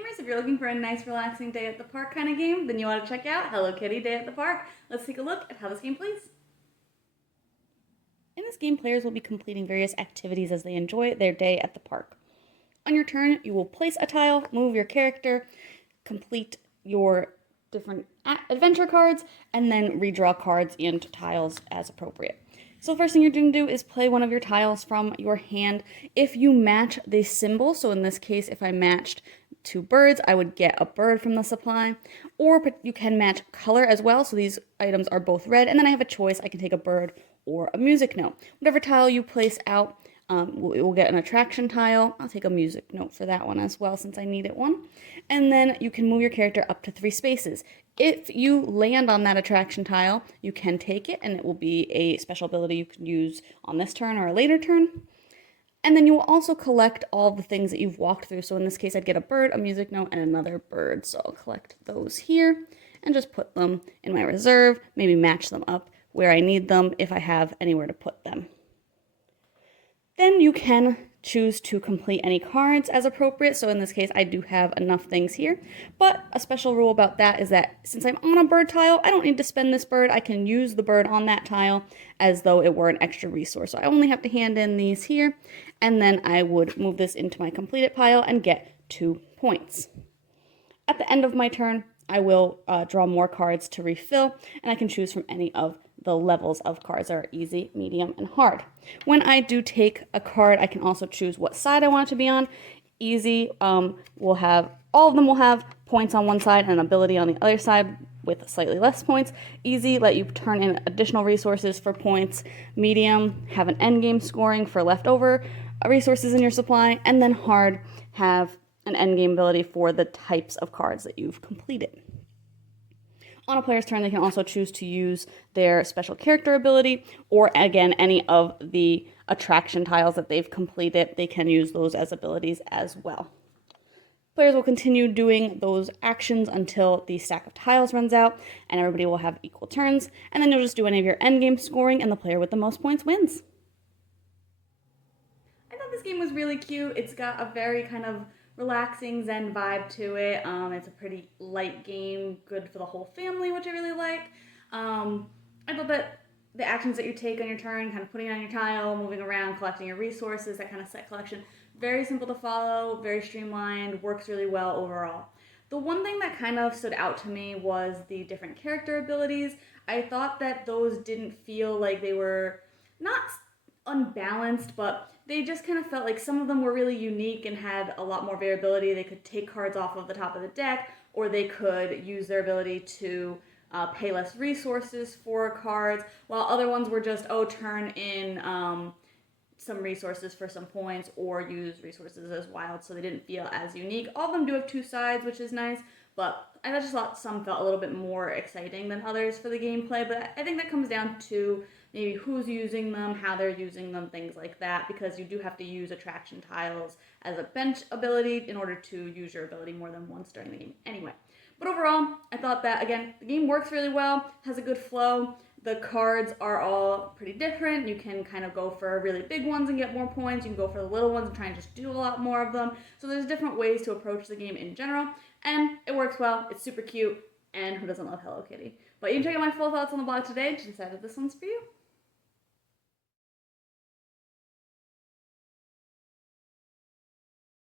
gamers, if you're looking for a nice relaxing day at the park kind of game, then you want to check out Hello Kitty Day at the Park. Let's take a look at how this game plays. In this game, players will be completing various activities as they enjoy their day at the park. On your turn, you will place a tile, move your character, complete your different adventure cards, and then redraw cards and tiles as appropriate. So first thing you're going to do is play one of your tiles from your hand. If you match the symbol, so in this case, if I matched two birds, I would get a bird from the supply. Or you can match color as well, so these items are both red, and then I have a choice. I can take a bird or a music note. Whatever tile you place out, we'll get an attraction tile. I'll take a music note for that one as well since I needed one. And then you can move your character up to 3 spaces. If you land on that attraction tile, you can take it and it will be a special ability you can use on this turn or a later turn. And then you will also collect all the things that you've walked through. So in this case, I'd get a bird, a music note, and another bird. So I'll collect those here and just put them in my reserve, maybe match them up where I need them if I have anywhere to put them. Then you can choose to complete any cards as appropriate. So in this case, I do have enough things here. But a special rule about that is that since I'm on a bird tile, I don't need to spend this bird. I can use the bird on that tile as though it were an extra resource. So I only have to hand in these here, and then I would move this into my completed pile and get 2 points. At the end of my turn, I will draw more cards to refill, and I can choose from any of the levels of cards that are easy, medium, and hard. When I do take a card, I can also choose what side I want it to be on. Easy will have, all of them will have points on one side and an ability on the other side with slightly less points. Easy, let you turn in additional resources for points. Medium, have an endgame scoring for leftover resources in your supply. And then hard, have an endgame ability for the types of cards that you've completed. On a player's turn, they can also choose to use their special character ability, or again, any of the attraction tiles that they've completed, they can use those as abilities as well. Players will continue doing those actions until the stack of tiles runs out, and everybody will have equal turns, and then you'll just do any of your endgame scoring, and the player with the most points wins. I thought this game was really cute. It's got a very kind of relaxing zen vibe to it. It's a pretty light game, good for the whole family, which I really like. I thought that the actions that you take on your turn, kind of putting on your tile, moving around, collecting your resources, that kind of set collection, very simple to follow, very streamlined, works really well overall. The one thing that kind of stood out to me was the different character abilities. I thought that those didn't feel like they were not unbalanced, but they just kind of felt like some of them were really unique and had a lot more variability. They could take cards off of the top of the deck, or they could use their ability to pay less resources for cards, while other ones were just, turn in some resources for some points, or use resources as wild, so they didn't feel as unique. All of them do have 2 sides, which is nice, but I just thought some felt a little bit more exciting than others for the gameplay, but I think that comes down to maybe who's using them, how they're using them, things like that, because you do have to use attraction tiles as a bench ability in order to use your ability more than once during the game anyway. But overall, I thought that, again, the game works really well, has a good flow. The cards are all pretty different. You can kind of go for really big ones and get more points. You can go for the little ones and try and just do a lot more of them. So there's different ways to approach the game in general, and it works well. It's super cute, and who doesn't love Hello Kitty? But you can check out my full thoughts on the blog today to decide if this one's for you.